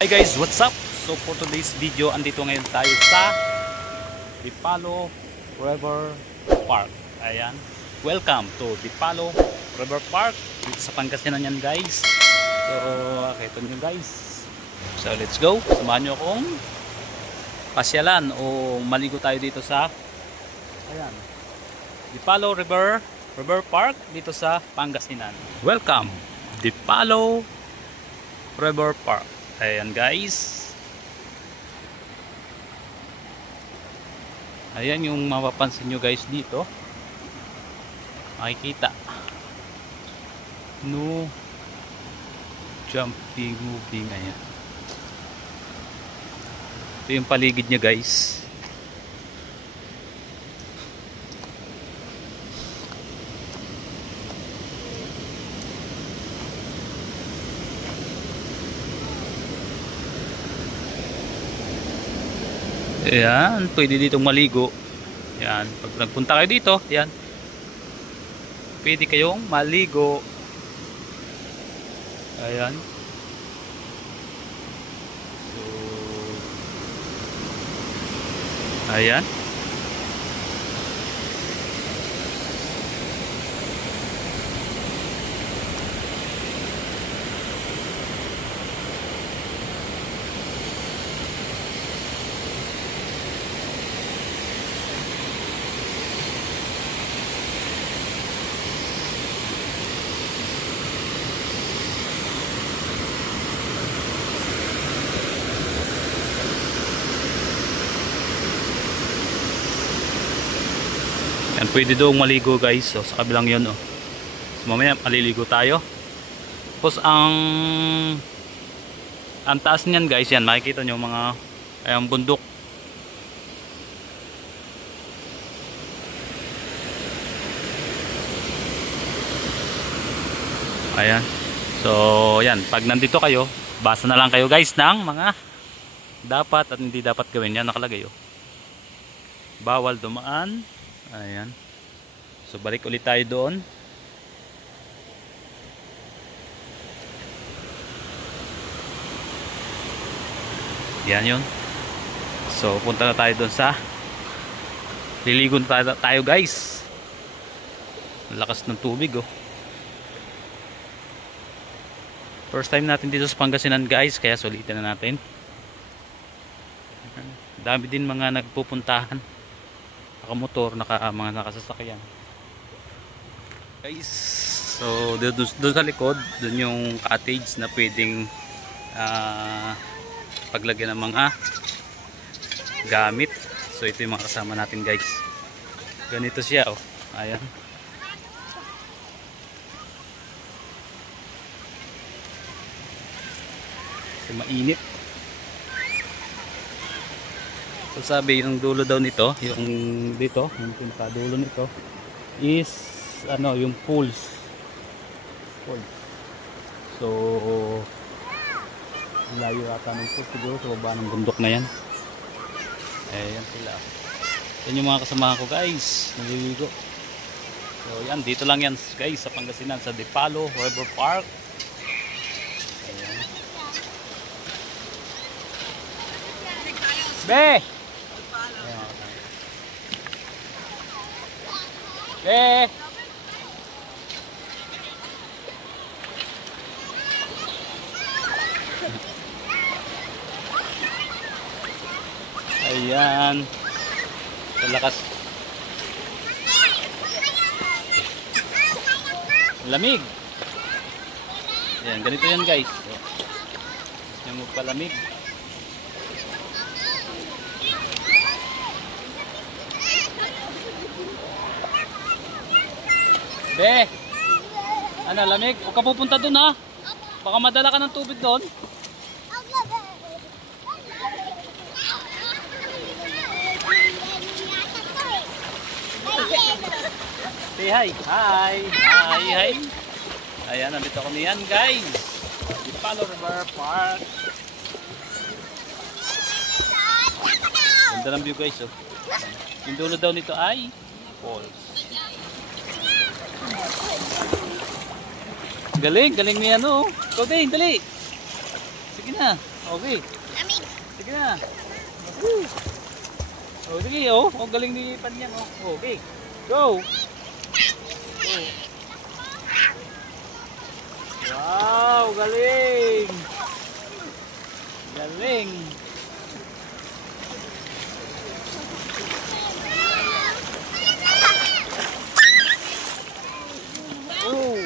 Hi guys, what's up? So for today's video, andito ngayon tayo sa Dipalo River Park. Ayan. Welcome to Dipalo River Park. Dito sa Pangasinan yan guys. So, ito nyo guys. So let's go. Samahan nyo akong pasyalan o maligo tayo dito sa ayan, Dipalo River Park dito sa Pangasinan. Welcome Dipalo River Park. Ayan guys. Ayan yung mapapansin nyo guys dito. Makikita. No jumping, moving. Ayan. Ito yung paligid nyo guys. Ayan, pwede ditong maligo. Ayan, pag nagpunta kayo dito, ayan, pwede kayong maligo. Ayan. So, ayan. Yan, pwede doong maligo guys. So, sa kabilang yun oh. So, mamaya maliligo tayo. Tapos ang taas niyan guys, yan makikita nyo mga ayang bundok. Ayan. So yan, pag nandito kayo, basa na lang kayo guys ng mga dapat at hindi dapat gawin. Yan nakalagay oh. Bawal dumaan. Ayan. So balik ulit tayo doon. Yan yun. So punta na tayo doon sa liligo na tayo guys. Lakas ng tubig oh. First time natin dito sa Pangasinan guys, kaya sulitin na natin. Dami din mga nagpupuntahan. Nakamotor, mga nakasasakyan guys. So doon sa likod, doon yung cottage na pwedeng paglagyan ng mga gamit. So ito yung mga kasama natin guys. Ganito siya oh. Ayan. So mainit. So sabi yung dulo daw nito, yung dito, yung pinakadulo nito is ano, yung pools. So layo ata ng pool siguro sa baba ng bundok na yan. Ayan sila. Yan yung mga kasamahan ko guys, naliligo. So yan, dito lang yan guys sa Pangasinan, sa Dipalo River Park. Ayan. Be! Ayan. Lakas. Lamig. Ayan, ganito yan guys. Yung magpalamig. Be, ano, lamig? Huwag ka pupunta dun ha. Baka madala ka ng tubig doon. Say hi. Hi. Hi. Hi. Ayan, nandito kami yan guys. Dipalo River Park. Ganda ng view guys oh. Yung dulo daw nito ay falls. Galing, galing niya no. Ikaw din, dali. Sige na. Okay. Lamig. Sige na. Woo. Oh, sige, oh. Oh, galing ni Panyan, oh. Okay. Go. Go. Wow, galing. Galing. Oh.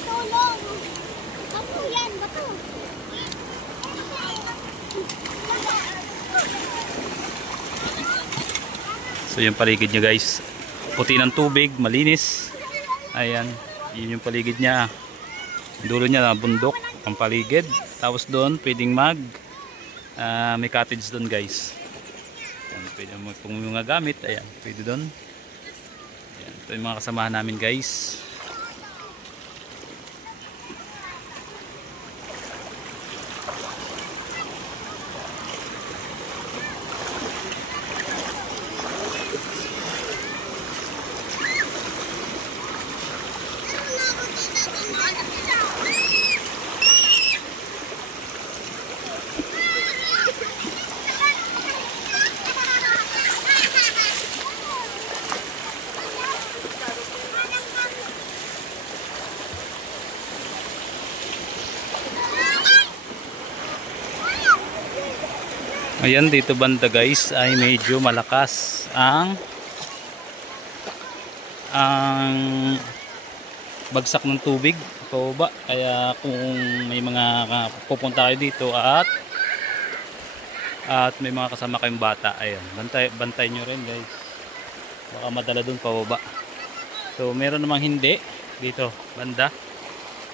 Tulong. Bato yan, bato. So yung paligid niya guys, puti ng tubig, malinis. Ayan, yun yung paligid niya. Dulo niya na bundok ang paligid. Tapos doon pwedeng may cottage doon guys. Ayan, pwede mo kung mga gamit, ayan, pwede doon. Ayan, ito yung mga kasamahan namin guys. Ayan, dito banda guys ay medyo malakas ang bagsak ng tubig pababa. Kaya kung may mga pupunta kayo dito at may mga kasama kayong bata, ayan, bantay nyo rin guys, baka madala dun pababa. So meron namang hindi dito banda,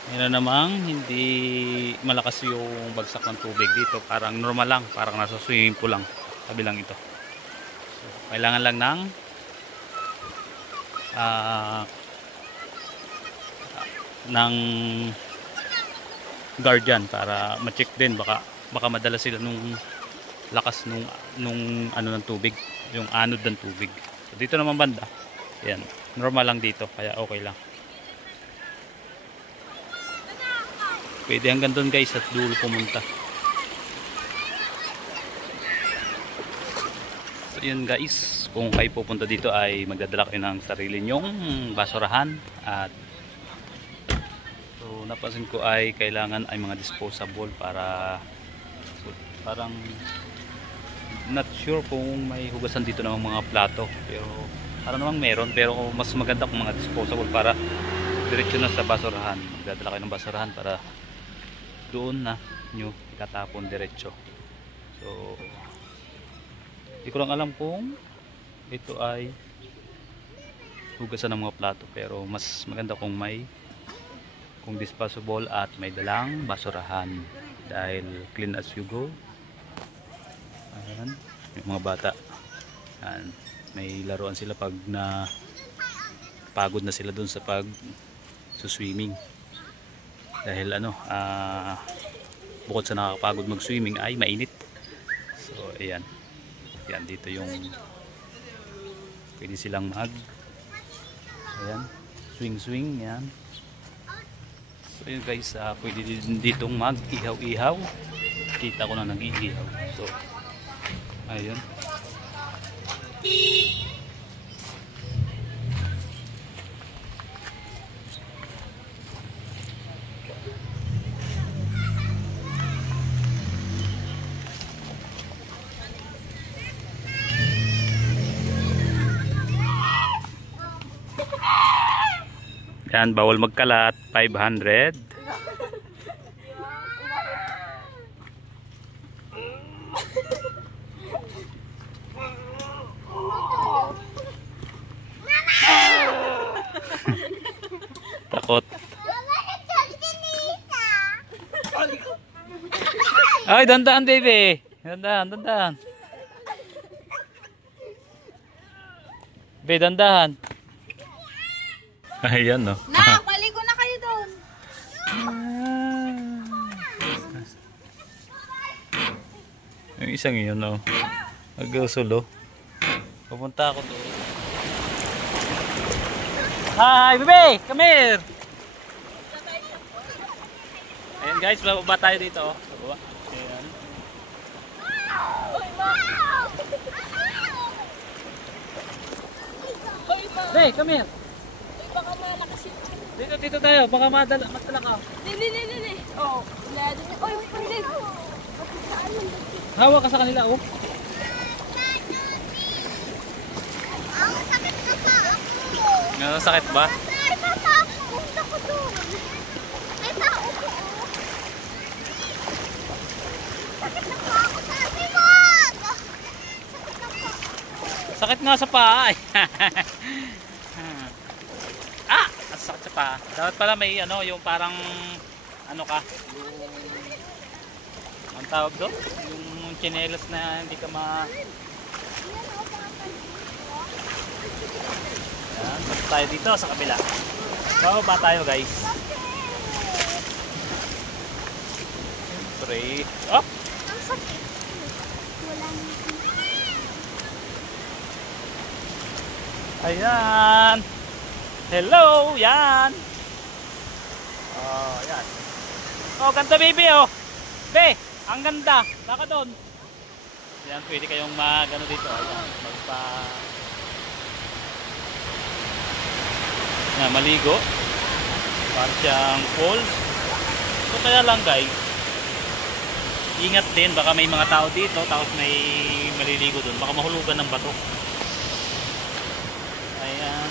meron namang hindi malakas yung bagsak ng tubig dito, parang normal lang, parang nasa swimming pool lang kabilang ito. So, kailangan lang ng guardian para ma-check din, baka madala sila nung lakas nung ano ng tubig, yung anod ng tubig. So, dito naman banda, yan, normal lang dito, kaya okay lang. Pwede hanggang doon guys at dulo pumunta. So yun guys, kung kayo pupunta dito ay magdadala kayo ng sarili nyong basurahan. At so napansin ko ay kailangan ay mga disposable para parang not sure kung may hugasan dito ng mga plato, pero parang namang meron, pero mas maganda kung mga disposable para diretso na sa basurahan. Magdadala kayo ng basurahan para doon na nyo ikatapon diretso. So hindi ko lang alam kung ito ay hugasan ng mga plato, pero mas maganda kung disposable at may dalang basurahan, dahil clean as you go. Ayan, yung mga bata, ayan, may laruan sila pag na pagod na sila doon sa swimming. Dahil bukod sa nakakapagod mag-swimming ay mainit. So ayan. Yan dito yung pwede silang ayan, swing yan. So yun guys, pwede din ditong mag-ihaw-ihaw. Kita ko na nag-iihaw. So ayun. Yan, bawal magkalat, 500. Takot. Ay, dandan baby. Dandan, dandan. Be, dandan. Ayan no. Nak, maligo na kayo doon. Yung isang yun no. Nag-usulo. Pupunta ako doon. Hi, baby! Come here! Ayan guys, bababa tayo dito. Bababa. Ayan. Hey, come here! Baka malakas yung... Dito tayo. Baka matala ka. Lili. Oo. Lado niya. Oy, hindi. Hawak ka sa kanila, oh. Ang sakit na pa ako. Nasakit ba? Ay, papa. Punta ko doon. May tao ko. Sakit na pa ako. Sabi mo. Sakit na pa. Sakit nga sa paa. Ah! Ang sakit sa paa. Dapat pala may ano, yung parang ano ka, yung ang tawag doon? Yung chinelas na hindi ka ma... Yan, basta tayo dito sa kabila. Bababa tayo guys. Siyempre. Oh! Ang sakit. Wala na. Ayan. Hello, yan. Oh, yan. Oh, ganda baby oh. Be, ang ganda. Saka doon. Yan, pwede kayong mag-ano dito. Ayan, yan, maligo. Para siyang falls. So, kaya lang guys, ingat din. Baka may mga tao dito, tapos may maliligo doon. Baka mahulugan ng bato. Ayan.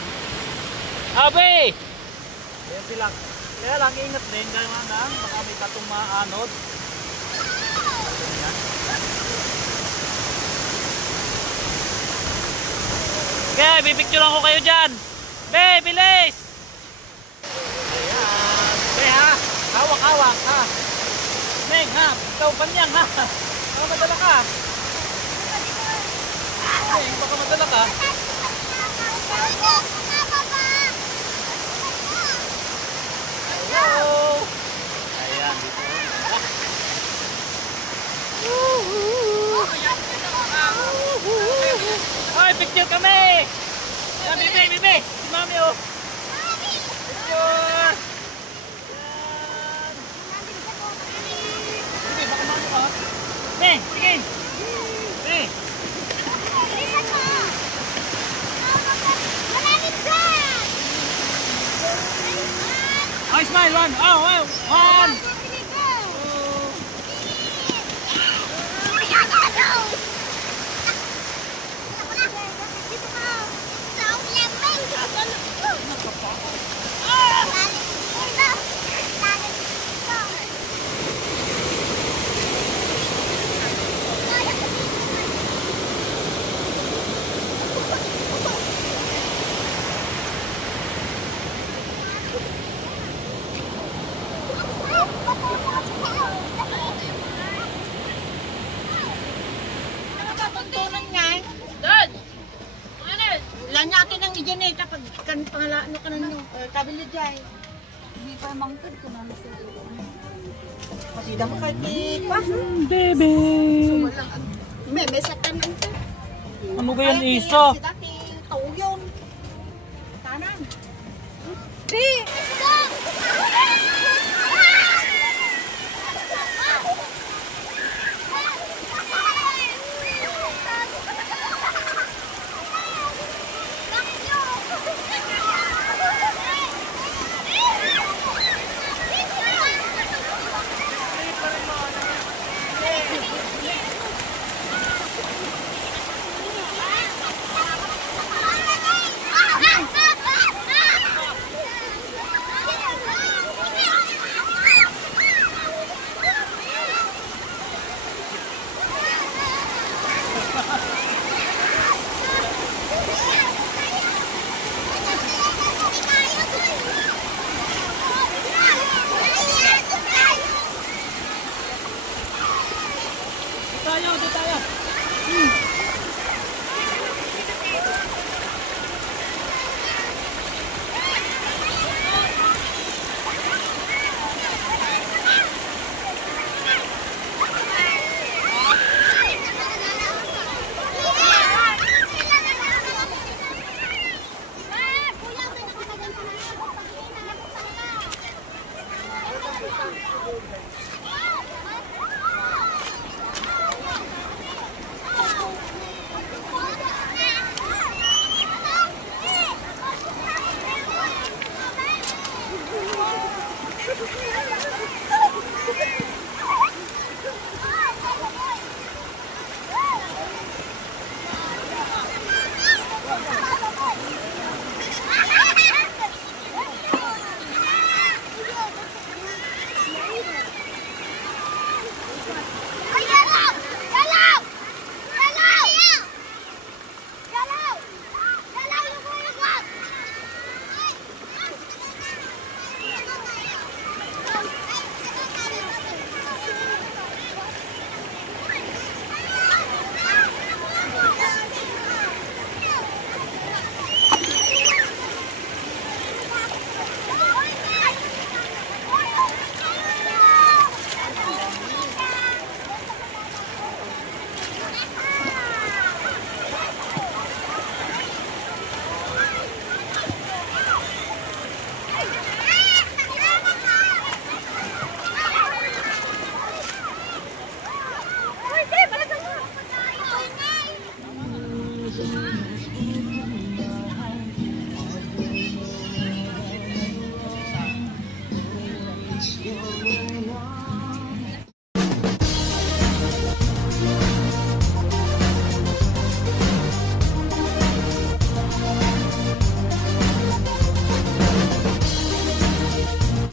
Abe! Ayan sila. Kaya lang, ingat din. Kaya nga, baka may batong maanod. Ayan. Okay, bibicturean ko kayo dyan. Be, bilis! Ayan. Be ha, hawak-hawak ha. Neng ha, ikaw banyang ha. Baka madala ka. Neng, baka madala ka. Hello! Ayan, dito. Ay, picture kami! Ayan, bibi! Si mami oh! Picture! Ayan! Bibi, baka mami ka? Ning, sige! Ning! Oh, smile, one! Oh, one! Lanyakin ang iyan eh, kapag pangalaan ka na nyo, kabili dyan. Hindi pa mangkod ko na nasulo. Masida mo kahit pa. Baby! May saktan ang ito. Ano ba yan, Isa? Si dati, tao yun. Kanan. Di! tayo, dito tayo.